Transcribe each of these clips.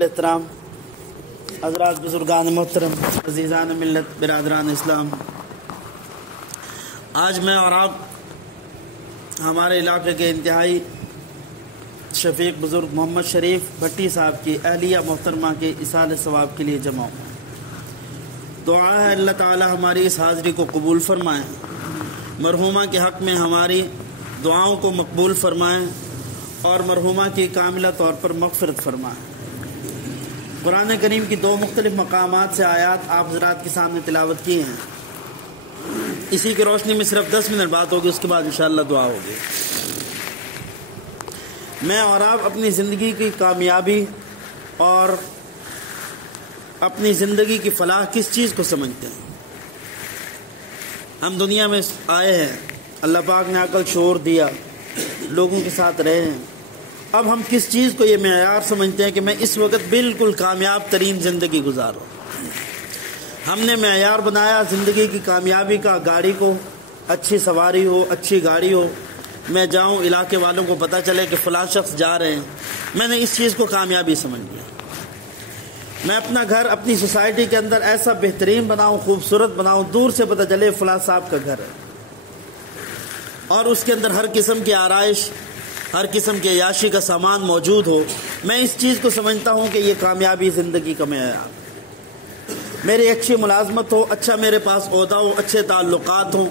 احترام حضرات بزرگان محترم عزیزان ملت برادران اسلام، آج میں اور آپ ہمارے علاقے کے انتہائی شفیق بزرگ محمد شریف بھٹی صاحب کی اہلیہ محترمہ کے اصال ثواب کے لیے جمع ہوں۔ دعا ہے اللہ تعالی ہماری اس حاضری کو قبول فرمائیں، مرحومہ کے حق میں ہماری دعاؤں کو مقبول فرمائیں اور مرحومہ کی کاملہ طور پر مغفرت فرمائیں۔ قرآن کریم کی دو مختلف مقامات سے آیات آپ حضرات کے سامنے تلاوت کی ہیں، اسی کی روشنی میں صرف 10 منٹ بات ہوگی، اس کے بعد انشاءاللہ دعا ہوگی۔ میں اور آپ اپنی زندگی کی کامیابی اور اپنی زندگی کی فلاح کس چیز کو سمجھتے ہیں؟ ہم دنیا میں آئے ہیں، اللہ پاک نے عقل شعور دیا، لوگوں کے ساتھ رہے ہیں، اب ہم کس چیز کو یہ معیار سمجھتے ہیں کہ میں اس وقت بالکل کامیاب ترین زندگی گزاروں؟ ہم نے معیار بنایا زندگی کی کامیابی کا، گاڑی کو اچھی سواری ہو، اچھی گاڑی ہو، میں جاؤں علاقے والوں کو پتہ چلے کہ فلاں شخص جا رہے ہیں، میں نے اس چیز کو کامیابی سمجھ لیا۔ میں اپنا گھر اپنی سوسائٹی کے اندر ایسا بہترین بناؤں، خوبصورت بناؤں، دور سے پتہ چلے فلاں صاحب کا گھر ہے، اور اس کے اندر ہر قسم کی آرائش، ہر قسم کے عیاشی کا سامان موجود ہو، میں اس چیز کو سمجھتا ہوں کہ یہ کامیابی زندگی کا معیار۔ میری اچھی ملازمت ہو، اچھا میرے پاس عہدہ ہو، اچھے تعلقات ہوں،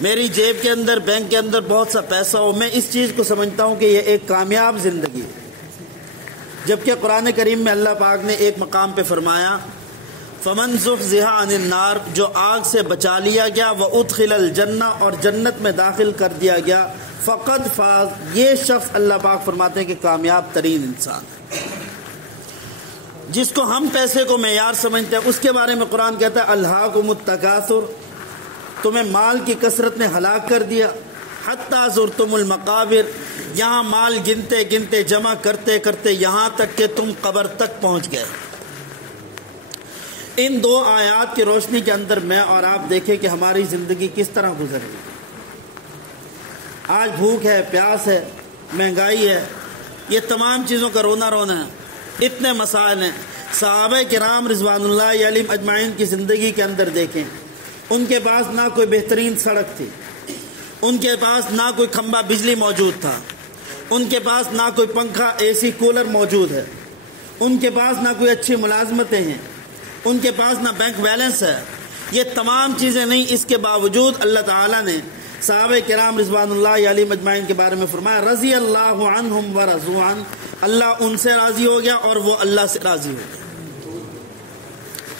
میری جیب کے اندر بینک کے اندر بہت سا پیسہ ہو، میں اس چیز کو سمجھتا ہوں کہ یہ ایک کامیاب زندگی ہے۔ جبکہ قرآن کریم میں اللہ پاک نے ایک مقام پہ فرمایا فَمَنْ زُحْزِحَ عَنِ النَّارِ، جو آگ سے بچا لیا گیا، وَأُدْخِلَ الْجَنَّةَ، اور جنت میں داخل کر دیا گیا، فقد فاز، یہ شخص اللہ پاک فرماتے ہیں کہ کامیاب ترین انسان ہے۔ جس کو ہم پیسے کو معیار سمجھتے ہیں، اس کے بارے میں قرآن کہتا ہے الہاکم التکاثر، تمہیں مال کی کثرت نے ہلاک کر دیا، حتی زرتم المقابر، یہاں مال گنتے گنتے جمع کرتے کرتے یہاں تک کہ تم قبر تک پہنچ گئے۔ ان دو آیات کی روشنی کے اندر میں اور آپ دیکھیں کہ ہماری زندگی کس طرح گزر رہی ہے۔ آج بھوک ہے، پیاس ہے، مہنگائی ہے، یہ تمام چیزوں کا رونا رونا ہے، اتنے مسائل ہیں۔ صحابہ کرام رضوان اللہ علیہم اجمعین کی زندگی کے اندر دیکھیں، ان کے پاس نہ کوئی بہترین سڑک تھی، ان کے پاس نہ کوئی کھمبا بجلی موجود تھا، ان کے پاس نہ کوئی پنکھا اے سی کولر موجود ہے، ان کے پاس نہ کوئی اچھی ملازمتیں ہیں، ان کے پاس نہ بینک بیلنس ہے۔ یہ تمام چیزیں نہیں، اس کے باوجود اللہ تعالیٰ نے صحابہ کرام رضوان اللہ علیہ مجمعین کے بارے میں فرمایا رضی اللہ عنہم ورضوا عنہ، اللہ ان سے راضی ہو گیا اور وہ اللہ سے راضی ہو گیا۔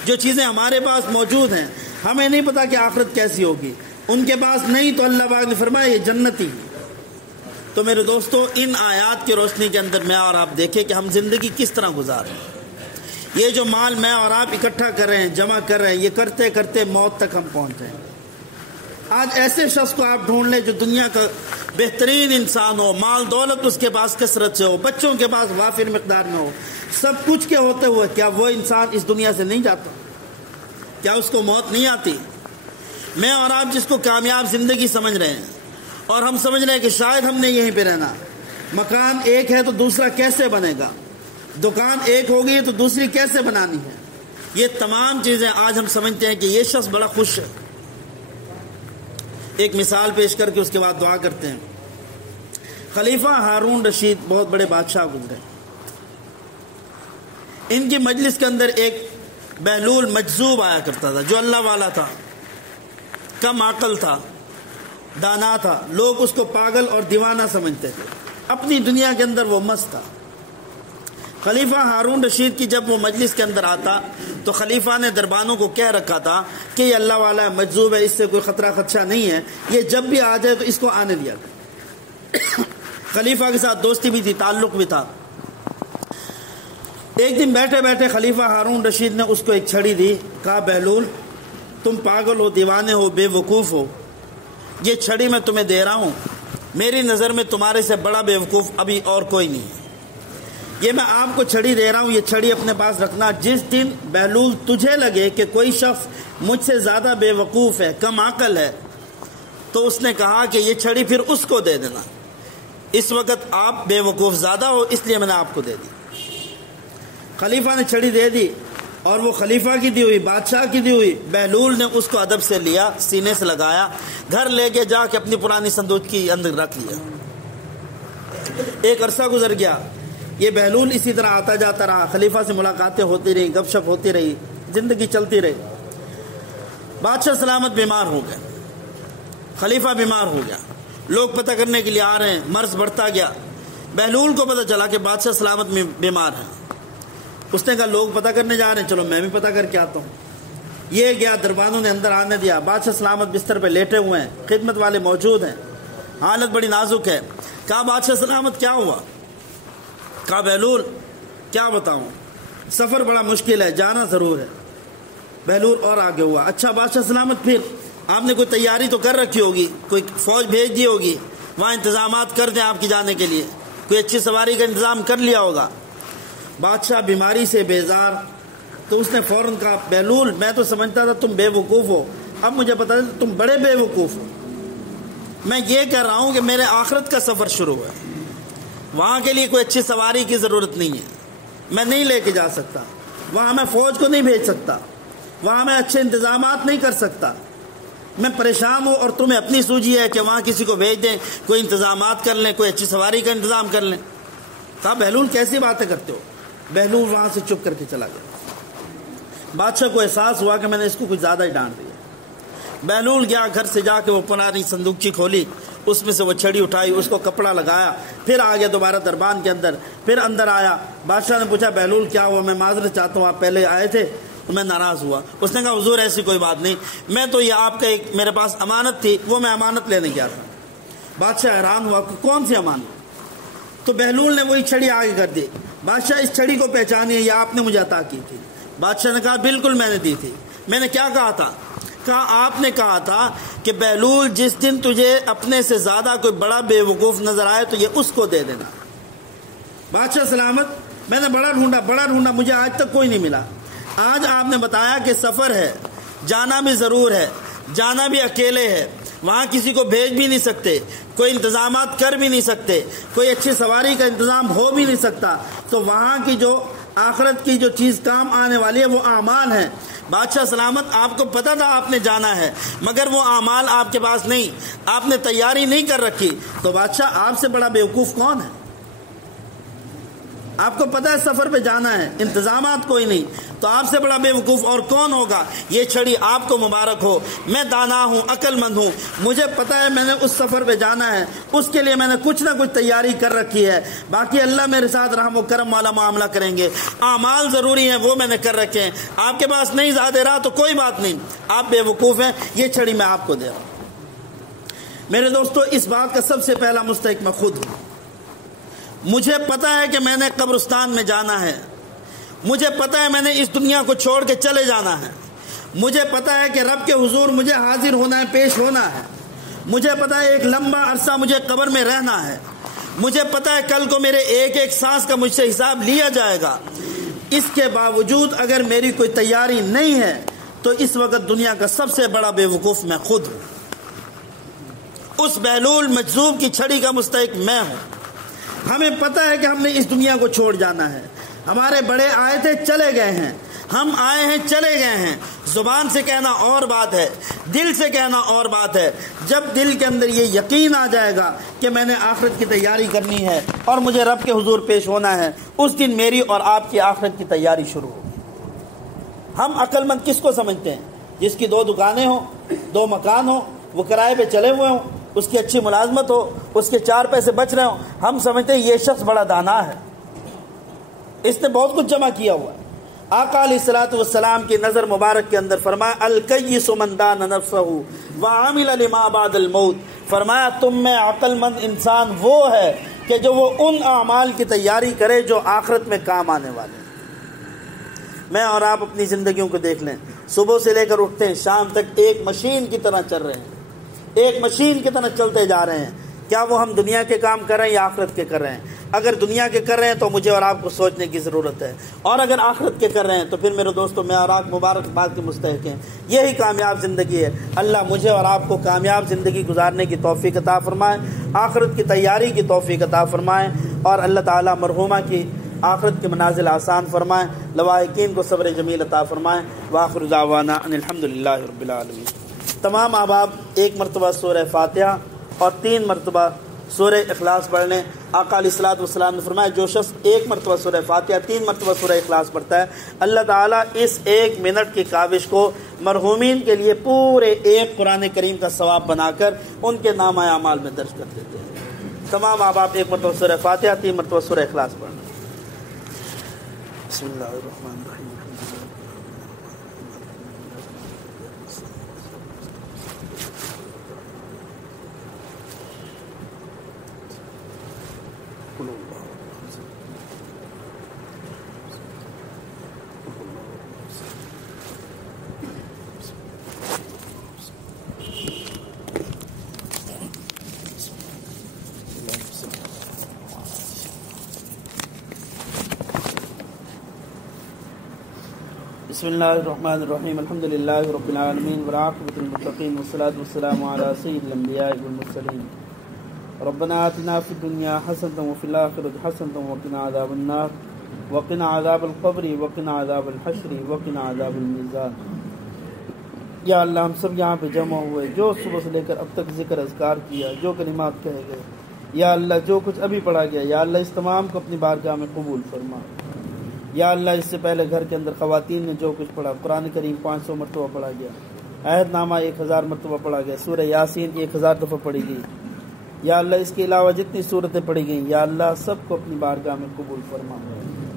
جو چیزیں ہمارے پاس موجود ہیں، ہمیں نہیں پتا کہ آخرت کیسی ہوگی، ان کے پاس نہیں، تو اللہ پاک نے فرمایا یہ جنتی۔ تو میرے دوستو، ان آیات کی روشنی کے اندر میں اور آپ دیکھیں کہ ہم زندگی کس طرح گزار رہے ہیں۔ یہ جو مال میں اور آپ اکٹھا کر رہے ہیں، جمع کر رہے ہیں، یہ کرتے کرتے موت تک ہم پہنچ رہے ہیں۔ آج ایسے شخص کو آپ ڈھونڈ لیں جو دنیا کا بہترین انسان ہو، مال دولت اس کے پاس کثرت سے ہو، بچوں کے پاس وافر مقدار میں ہو، سب کچھ کے ہوتے ہوئے کیا وہ انسان اس دنیا سے نہیں جاتا؟ کیا اس کو موت نہیں آتی؟ میں اور آپ جس کو کامیاب زندگی سمجھ رہے ہیں، اور ہم سمجھ رہے ہیں کہ شاید ہم نے یہیں پہ رہنا، مکان ایک ہے تو دوسرا کیسے بنے گا، دکان ایک ہوگی تو دوسری کیسے بنانی ہے، یہ تمام چیزیں آج ہم سمجھتے ہیں کہ یہ شخص بڑا خوش ہے۔ ایک مثال پیش کر کے اس کے بعد دعا کرتے ہیں۔ خلیفہ ہارون رشید بہت بڑے بادشاہ گزرے، ان کی مجلس کے اندر ایک بہلول مجذوب آیا کرتا تھا، جو اللہ والا تھا، کم عقل تھا، دانا تھا، لوگ اس کو پاگل اور دیوانہ سمجھتے تھے، اپنی دنیا کے اندر وہ مست تھا۔ خلیفہ ہارون رشید کی جب وہ مجلس کے اندر آتا تو خلیفہ نے دربانوں کو کہہ رکھا تھا کہ یہ اللہ والا ہے، مجذوب ہے، اس سے کوئی خطرہ خدشہ نہیں ہے، یہ جب بھی آ جائے تو اس کو آنے دیا کرے۔ خلیفہ کے ساتھ دوستی بھی تھی، تعلق بھی تھا۔ ایک دن بیٹھے بیٹھے خلیفہ ہارون رشید نے اس کو ایک چھڑی دی، کہا بہلول تم پاگل ہو، دیوانے ہو، بے وقوف ہو، یہ چھڑی میں تمہیں دے رہا ہوں، میری نظر میں تمہارے سے بڑا بے وقوف ابھی اور کوئی نہیں ہے، یہ میں آپ کو چھڑی دے رہا ہوں، یہ چھڑی اپنے پاس رکھنا، جس دن بہلول تجھے لگے کہ کوئی شخص مجھ سے زیادہ بے وقوف ہے، کم عقل ہے، تو اس نے کہا کہ یہ چھڑی پھر اس کو دے دینا، اس وقت آپ بے وقوف زیادہ ہو، اس لیے میں نے آپ کو دے دی۔ خلیفہ نے چھڑی دے دی اور وہ خلیفہ کی دی ہوئی، بادشاہ کی دی ہوئی، بہلول نے اس کو ادب سے لیا، سینے سے لگایا، گھر لے کے جا کے اپنی پرانی صندوق کی اندر رکھ لیا۔ ایک عرصہ گزر گیا، یہ بہلول اسی طرح آتا جاتا رہا، خلیفہ سے ملاقاتیں ہوتی رہی، گپ شپ ہوتی رہی، زندگی چلتی رہی۔ بادشاہ سلامت بیمار ہو گئے، خلیفہ بیمار ہو گیا، لوگ پتہ کرنے کے لیے آ رہے ہیں، مرض بڑھتا گیا۔ بہلول کو پتہ چلا کہ بادشاہ سلامت میں بیمار ہے۔ اس نے کہا لوگ پتہ کرنے جا رہے ہیں، چلو میں بھی پتہ کر کے آتا ہوں۔ یہ گیا، دربانوں نے اندر آنے دیا، بادشاہ سلامت بستر پہ لیٹے ہوئے ہیں، خدمت والے موجود ہیں، حالت بڑی نازک ہے۔ کہا بادشاہ سلامت کیا ہوا؟ کہا بہلول کیا بتاؤں، سفر بڑا مشکل ہے، جانا ضرور ہے۔ بہلول اور آگے ہوا، اچھا بادشاہ سلامت پھر آپ نے کوئی تیاری تو کر رکھی ہوگی، کوئی فوج بھیج دی ہوگی، وہاں انتظامات کر دیں آپ کی جانے کے لیے، کوئی اچھی سواری کا انتظام کر لیا ہوگا۔ بادشاہ بیماری سے بیزار، تو اس نے فوراً کہا بہلول میں تو سمجھتا تھا تم بے وقوف ہو، اب مجھے پتا ہے تم بڑے بے وقوف ہو۔ میں یہ کہہ رہا ہوں کہ میرے آخرت کا سفر شروع ہے، وہاں کے لیے کوئی اچھی سواری کی ضرورت نہیں ہے، میں نہیں لے کے جا سکتا، وہاں میں فوج کو نہیں بھیج سکتا، وہاں میں اچھے انتظامات نہیں کر سکتا، میں پریشان ہوں، اور تمہیں اپنی سوجی ہے کہ وہاں کسی کو بھیج دیں، کوئی انتظامات کر لیں، کوئی اچھی سواری کا انتظام کر لیں۔ کہا بہلول کیسی باتیں کرتے ہو؟ بہلول وہاں سے چپ کر کے چلا گیا۔ بادشاہ کو احساس ہوا کہ میں نے اس کو کچھ زیادہ ہی ڈانٹ دیا۔ بہلول گیا، گھر سے جا کے وہ پرانی صندوقچی کھولی، اس میں سے وہ چھڑی اٹھائی، اس کو کپڑا لگایا، پھر آ گیا دوبارہ دربان کے اندر، پھر اندر آیا۔ بادشاہ نے پوچھا بہلول کیا ہوا؟ میں معذرت چاہتا ہوں، آپ پہلے آئے تھے تو میں ناراض ہوا۔ اس نے کہا حضور ایسی کوئی بات نہیں، میں تو یہ آپ کا ایک میرے پاس امانت تھی، وہ میں امانت لینے گیا تھا۔ بادشاہ حیران ہوا کہ کون سی امانت؟ تو بہلول نے وہی چھڑی آگے کر دی۔ بادشاہ اس چھڑی کو پہچانیے، یہ آپ نے مجھے عطا کی تھی۔ بادشاہ نے کہا بالکل میں نے دی تھی۔ میں نے کیا کہا تھا؟ کہا آپ نے کہا تھا کہ بہلول جس دن تجھے اپنے سے زیادہ کوئی بڑا بے وقوف نظر آئے تو یہ اس کو دے دینا۔ بادشاہ سلامت میں نے بڑا ڈھونڈا، مجھے آج تک کوئی نہیں ملا۔ آج آپ نے بتایا کہ سفر ہے، جانا بھی ضرور ہے، جانا بھی اکیلے ہے، وہاں کسی کو بھیج بھی نہیں سکتے، کوئی انتظامات کر بھی نہیں سکتے، کوئی اچھی سواری کا انتظام ہو بھی نہیں سکتا، تو وہاں کی جو آخرت کی جو چیز کام آنے والی ہے وہ اعمال ہیں۔ بادشاہ سلامت آپ کو پتہ تھا آپ نے جانا ہے، مگر وہ اعمال آپ کے پاس نہیں، آپ نے تیاری نہیں کر رکھی، تو بادشاہ آپ سے بڑا بیوقوف کون ہے؟ آپ کو پتہ ہے سفر پہ جانا ہے، انتظامات کوئی نہیں، تو آپ سے بڑا بے وقوف اور کون ہوگا؟ یہ چھڑی آپ کو مبارک ہو، میں دانا ہوں، عقل مند ہوں، مجھے پتہ ہے میں نے اس سفر پہ جانا ہے، اس کے لیے میں نے کچھ نہ کچھ تیاری کر رکھی ہے، باقی اللہ میرے ساتھ رحم و کرم والا معاملہ کریں گے، اعمال ضروری ہیں وہ میں نے کر رکھے ہیں، آپ کے پاس نہیں زیادہ رہا تو کوئی بات نہیں، آپ بے وقوف ہیں، یہ چھڑی میں آپ کو دے رہا ہوں۔ میرے دوستو اس بات کا سب سے پہلا مستحق میں خود ہوں۔ مجھے پتا ہے کہ میں نے قبرستان میں جانا ہے، مجھے پتا ہے میں نے اس دنیا کو چھوڑ کے چلے جانا ہے، مجھے پتا ہے کہ رب کے حضور مجھے حاضر ہونا ہے، پیش ہونا ہے، مجھے پتا ہے ایک لمبا عرصہ مجھے قبر میں رہنا ہے، مجھے پتا ہے کل کو میرے ایک ایک سانس کا مجھ سے حساب لیا جائے گا۔ اس کے باوجود اگر میری کوئی تیاری نہیں ہے تو اس وقت دنیا کا سب سے بڑا بے وقوف میں خود ہوں۔ اس بہلول مجذوب کی چھڑی کا مستحق میں ہوں۔ ہمیں پتہ ہے کہ ہم نے اس دنیا کو چھوڑ جانا ہے، ہمارے بڑے آئے تھے چلے گئے ہیں، ہم آئے ہیں چلے گئے ہیں، زبان سے کہنا اور بات ہے، دل سے کہنا اور بات ہے۔ جب دل کے اندر یہ یقین آ جائے گا کہ میں نے آخرت کی تیاری کرنی ہے اور مجھے رب کے حضور پیش ہونا ہے، اس دن میری اور آپ کی آخرت کی تیاری شروع ہوگی۔ ہم عقل مند کس کو سمجھتے ہیں؟ جس کی 2 دکانیں ہوں، 2 مکان ہوں، وہ کرائے پہ چلے ہوئے ہوں، اس کی اچھی ملازمت ہو، اس کے 4 پیسے بچ رہے ہوں، ہم سمجھتے ہیں یہ شخص بڑا دانا ہے، اس نے بہت کچھ جمع کیا ہوا ہے۔ آقا علیہ الصلوۃ والسلام کی نظر مبارک کے اندر فرمایا الکیس من دان نفسہ وعمل لما بعد الموت، فرمایا تم میں عقل مند انسان وہ ہے کہ جو وہ ان اعمال کی تیاری کرے جو آخرت میں کام آنے والے ہیں۔ میں اور آپ اپنی زندگیوں کو دیکھ لیں، صبح سے لے کر اٹھتے ہیں شام تک ایک مشین کی طرح چل رہے ہیں، ایک مشین کی طرح چلتے جا رہے ہیں۔ کیا وہ ہم دنیا کے کام کر رہے ہیں یا آخرت کے کر رہے ہیں؟ اگر دنیا کے کر رہے ہیں تو مجھے اور آپ کو سوچنے کی ضرورت ہے، اور اگر آخرت کے کر رہے ہیں تو پھر میرے دوستوں میں اور آپ مبارکباد کے مستحق ہیں۔ یہی کامیاب زندگی ہے۔ اللہ مجھے اور آپ کو کامیاب زندگی گزارنے کی توفیق عطا فرمائے، آخرت کی تیاری کی توفیق عطا فرمائے، اور اللہ تعالیٰ مرحومہ کی آخرت کے منازل آسان فرمائیں، لواحقین کو صبر جمیل عطا فرمائیں۔ وآخر دعوانا ان الحمدللہ رب العالمین۔ تمام احباب ایک مرتبہ سورہ فاتحہ اور 3 مرتبہ سورہ اخلاص پڑھ لیں۔ آقا علیہ الصلوۃ والسلام نے فرمایا جو شخص 1 مرتبہ سورہ فاتحہ 3 مرتبہ سورہ اخلاص پڑھتا ہے، اللہ تعالیٰ اس 1 منٹ کی کاوش کو مرحومین کے لیے پورے 1 قرآن کریم کا ثواب بنا کر ان کے نامہ اعمال میں درج کر دیتے ہیں۔ تمام احباب 1 مرتبہ سورہ فاتحہ 3 مرتبہ سورہ اخلاص پڑھنا۔ بسم اللہ الرحمن الرحیم۔ بسم اللہ الرحمن الرحیم۔ الحمد للہ رب العالمین والعاقبۃ للمتقین والصلاۃ والسلام علی سید الانبیاء والمرسلین۔ ربنا آتنا فی الدنیا حسنۃ وفی الآخرۃ حسنۃ وقنا عذاب النار وقنا عذاب القبر وقنا عذاب الحشر وقنا عذاب المیزان۔ یا اللہ ہم سب یہاں پہ جمع ہوئے، جو صبح سے لے کر اب تک ذکر اذکار کیا، جو کلمات کہے گئے، یا اللہ جو کچھ ابھی پڑھا گیا، یا اللہ اس تمام کو اپنی بارگاہ میں قبول فرما۔ یا اللہ اس سے پہلے گھر کے اندر خواتین نے جو کچھ پڑھا، قرآن کریم 500 مرتبہ پڑھا گیا، عہد نامہ 1000 مرتبہ پڑھا گیا، سورہ یاسین 1000 دفعہ پڑھی گئی، یا اللہ اس کے علاوہ جتنی صورتیں پڑھی گئیں، یا اللہ سب کو اپنی بارگاہ میں قبول فرما۔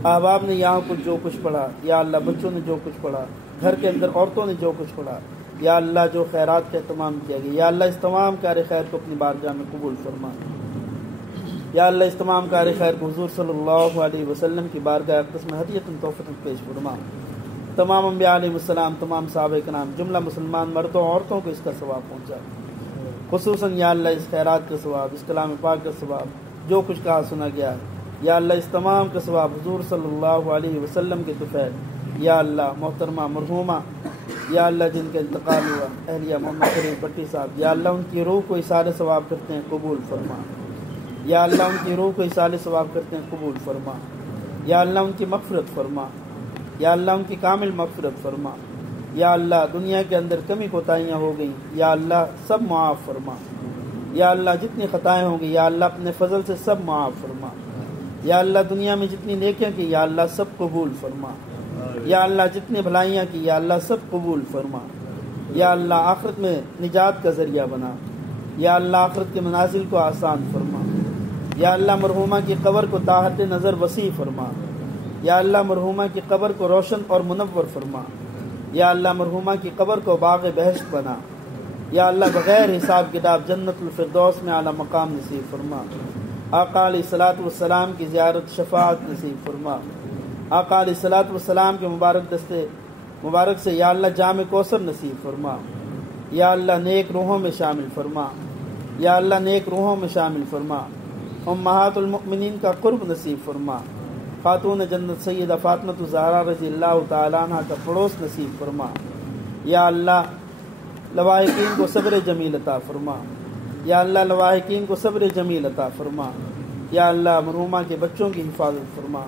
احباب نے یہاں کچھ جو کچھ پڑھا، یا اللہ بچوں نے جو کچھ پڑھا، گھر کے اندر عورتوں نے جو کچھ پڑھا، یا اللہ جو خیرات کا اہتمام کیا گیا، یا اللہ اس تمام کار خیر کو اپنی بارگاہ میں قبول فرما۔ یا اللہ اس تمام کار خیر کو حضور صلی اللہ علیہ وسلم کی بارگاہ اقدس میں ہدیۃ تحفۃ پیش فرما۔ تمام انبیاء علیہ السلام، تمام صحابہ کرام، جملہ مسلمان مردوں عورتوں کو اس کا ثواب پہنچا، خصوصاً یا اللہ اس خیرات کا ثواب، اس کلام پاک کا ثواب، جو کچھ کہا سنا گیا ہے، یا اللہ اس تمام کا ثواب حضور صلی اللہ علیہ وسلم کے طفیل، یا اللہ محترمہ مرحومہ، یا اللہ جن کا انتقال ہوا، اہلیہ محمد کریم پٹی صاحب، یا اللہ ان کی روح کو اثار ثواب کرتے ہیں قبول فرما۔ یا اللہ ان کی روح کو اثار ثواب کرتے ہیں قبول فرما۔ یا اللہ ان کی مغفرت فرما، یا اللہ ان کی کامل مغفرت فرما۔ یا اللہ دنیا کے اندر کمی کوتاہیاں ہو گئیں، یا اللہ سب معاف فرما۔ یا اللہ جتنی خطائیں ہوں گی، یا اللہ اپنے فضل سے سب معاف فرما۔ یا اللہ دنیا میں جتنی نیکیاں کی، یا اللہ سب قبول فرما۔ یا اللہ جتنی بھلائیاں کی، یا اللہ سب قبول فرما۔ یا اللہ آخرت میں نجات کا ذریعہ بنا۔ یا اللہ آخرت کے منازل کو آسان فرما۔ یا اللہ مرحومہ کی قبر کو تاحت نظر وسیع فرما۔ یا اللہ مرحومہ کی قبر کو روشن اور منور فرما۔ یا اللہ مرحومہ کی قبر کو باغ بہشت بنا۔ یا اللہ بغیر حساب کتاب جنت الفردوس میں اعلیٰ مقام نصیب فرما۔ آقا علیہ الصلوۃ والسلام کی زیارت شفاعت نصیب فرما۔ آقا علیہ الصلوۃ والسلام کے مبارک دستے مبارک سے یا اللہ جام کوثر نصیب فرما۔ یا اللہ نیک روحوں میں شامل فرما۔ یا اللہ نیک روحوں میں شامل فرما۔ امہات المؤمنین کا قرب نصیب فرما۔ خاتون جنت سیدہ فاطمہ الزہرا رضی اللہ تعالیٰ عنہ کا پڑوس نصیب فرما۔ یا اللہ لواحقین کو صبر جمیل عطا فرما۔ یا اللہ لواحقین کو صبر جمیل عطا فرما۔ یا اللہ مرحومہ کے بچوں کی حفاظت فرما۔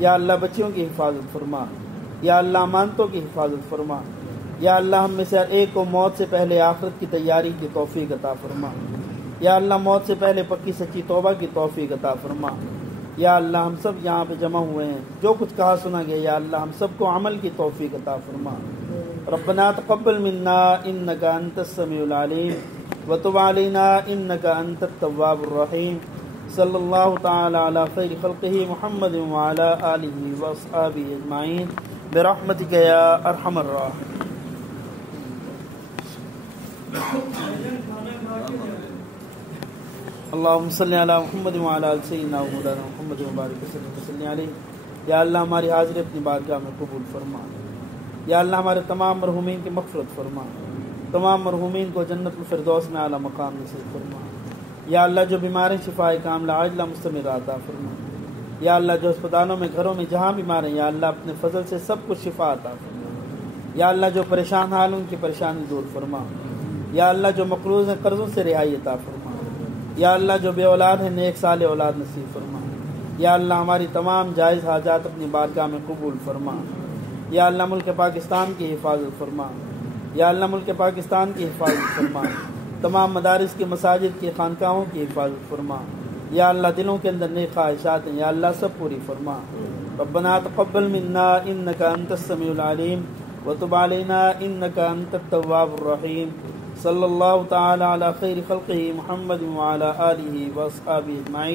یا اللہ بچیوں کی حفاظت فرما۔ یا اللہ امانتوں کی حفاظت فرما۔ یا اللہ ہم میں سے ہر ایک کو موت سے پہلے آخرت کی تیاری کی توفیق عطا فرما۔ یا اللہ موت سے پہلے پکی سچی توبہ کی توفیق عطا فرما۔ یا اللہ ہم سب یہاں پہ جمع ہوئے ہیں، جو کچھ کہا سنا گیا، یا اللہ ہم سب کو عمل کی توفیق عطا فرما۔ ربنا تقبل منا انک انت السمیع العلیم وتب علینا انک انت التواب الرحیم۔ صلی اللہ تعالی علی خیر خلقہ محمد وعلی آلہ واصحابہ اجمعین برحمتک یا ارحم الراحمین۔ اللہم صلی علی محمد وعلی آل سیدنا و مولانا محمد وبارک وسلم علیہ۔ یا اللہ ہماری حاضری اپنی بارگاہ میں قبول فرما۔ یا اللہ ہمارے تمام مرحومین کی مغفرت فرما، تمام مرحومین کو جنت الفردوس میں اعلیٰ مقام نصیب فرما۔ یا اللہ جو بیمار ہیں شفاء کاملہ عاجلہ مستمرہ عطا فرما۔ یا اللہ جو اسپتالوں میں گھروں میں جہاں بیمار ہیں، یا اللہ اپنے فضل سے سب کو شفا عطا فرما۔ یا اللہ جو پریشان حال ان کی پریشانی دور فرما۔ یا اللہ جو مقروض ہیں قرضوں سے رہائی عطا فرما۔ یا اللہ جو بے اولاد ہیں نیک صالح اولاد نصیب فرما۔ یا اللہ ہماری تمام جائز حاجات اپنی بارگاہ میں قبول فرما۔ یا اللہ ملک پاکستان کی حفاظت فرما۔ یا اللہ ملک پاکستان کی حفاظت فرما، تمام مدارس کی، مساجد کی، خانقاہوں کی حفاظت فرما۔ یا اللہ دلوں کے اندر نیک خواہشات ہیں، یا اللہ سب پوری فرما۔ ربنا تقبل منا انک انت السمیع العلیم وتب علینا انک انت التواب الرحیم۔ صلی اللہ تعالی علی خیر خلقہ محمد وعلی آلہ واصحابہ اجمعین۔